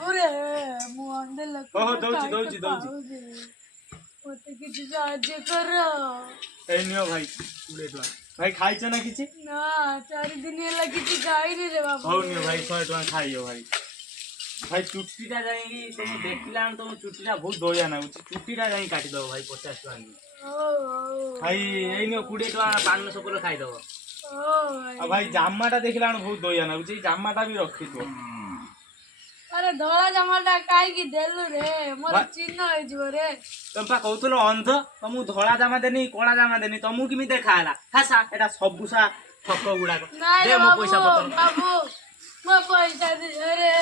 बाबू रे मु अंदर लग ओहो दौची मते किछि साहाଯ୍य कर ए नियो भाई उड़े तो भाई खाइछ ना किछि ना 4 दिन होला किछि खाइनी रे बाबू हो नियो भाई 100 टका खाइयो भाई भाई चुट्टीटा जाईगी तुम देखिला तुम चुट्टीटा बहुत दया ना चुट्टीटा जाई काटी दो भाई 50 टका भाई ए नियो 20 टका पान सपुर खाइ दो आ भाई जामाटा देखिला बहुत दया ना जामाटा भी रखी तो अरे धोला जामाटा काई की देलु रे मोर चिन्ह होई जिवो रे तुम पा कहतलो अंध तुमु धोला जामा देनी कोला जामा देनी तुमु किमि देखाला हासा एटा सबुसा ठक गुडा दे मो पैसा पतर बाबू मो पैसा दे रे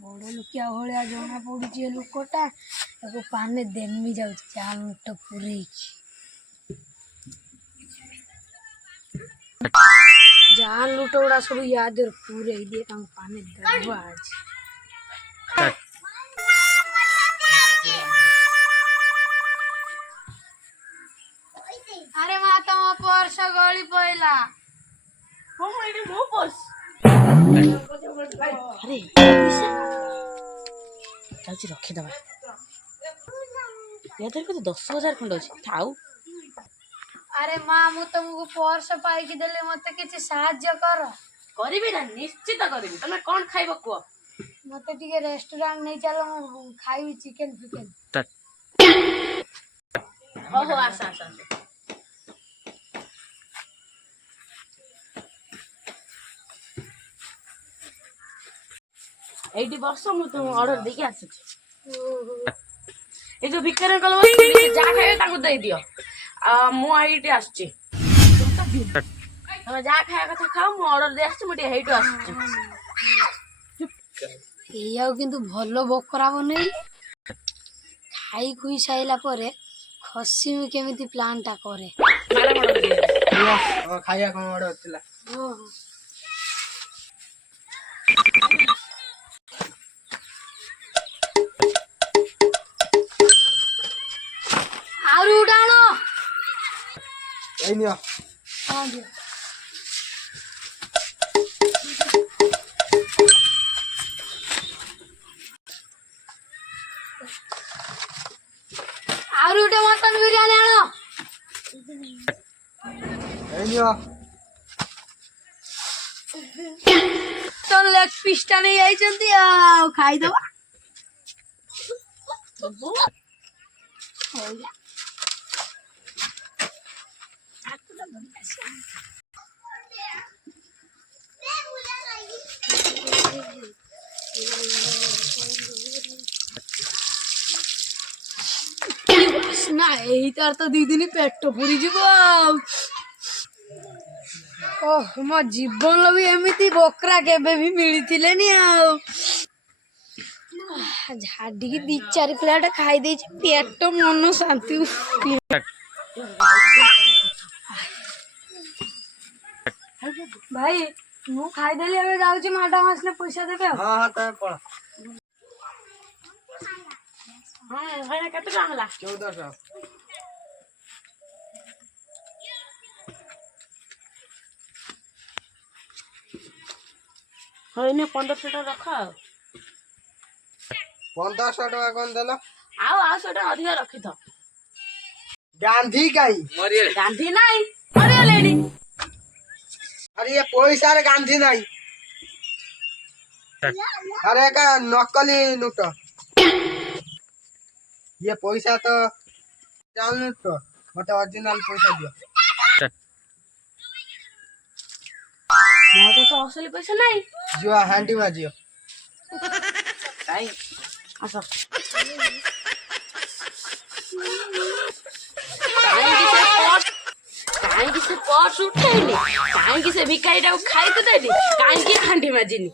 बड़ लुकिया भलिया जना पड़ी लोकटा पाने देमी जाऊँ चाल मुठ पूरे जान लुट गुड़ा सब याद पूरे दिए पाने देव आज अरे माता मो पर्स गली पइला मो पर्स अरे जाऊँ रखीदबा या तो 10,000 खंड अच्छे थाऊ अरे माँ मु तुमको पर्स पाइकी देले मते किछि साहाय्य कर करिबी ना निश्चित करिबी तमे कोन खाइबो को मते टिके रेस्टोरेंट नै चलो मु खाइबी चिकन फिकन हो आसा एडी वर्ष मु तुम ऑर्डर देके आसी ए जो भिखारी कल जा खाइबे ताको दे दियो मु आईटी आछी तमे जा खाया कथा खाओ मु ऑर्डर दे आछी मु हेइटो आछी एयाও কিন্তু ভালো বকরা বনে খাই খুই সাইলা পরে খসি মু কেমিতি প্ল্যানটা করে খাইয়া কোন অর্ডর হতিলা आरु उडानो এই নিও हां दियो आरु उडे मटन बिरयानी आनो এই নিও तो लेग पीसटा नहीं आई चंती आ खाई दबा हो गया ना यही तार तो दीदी पेट पूरी जीव ओह मो जीवन भी एमती बकरा केबे भी मिली नी झाड़ी की 2-4 प्लेट खाई दे पेट मन शांति भाई मु खाई देली एबे जाउची मैडम आसले पैसा देबे हां हां तय पड़ हां भाई कते टका होला 1400 होय ने 1500 टका रख 1500 टका कोन देलो आउ 100 टका अधिक रखि थ गांधी काई मरिए गांधी नाही अरे लेडी अरे ये पैसा रे गांधी नहीं अरे का नकली नोट ये पैसा तो चाल नोट मते ओरिजिनल पैसा दियो मोर तो असली पैसा नाही जो हैंडी माजियो काई आसा काई से पर्स उठैली काई से भिखारीटा को खाई तो देली काई की हांडी माजिनी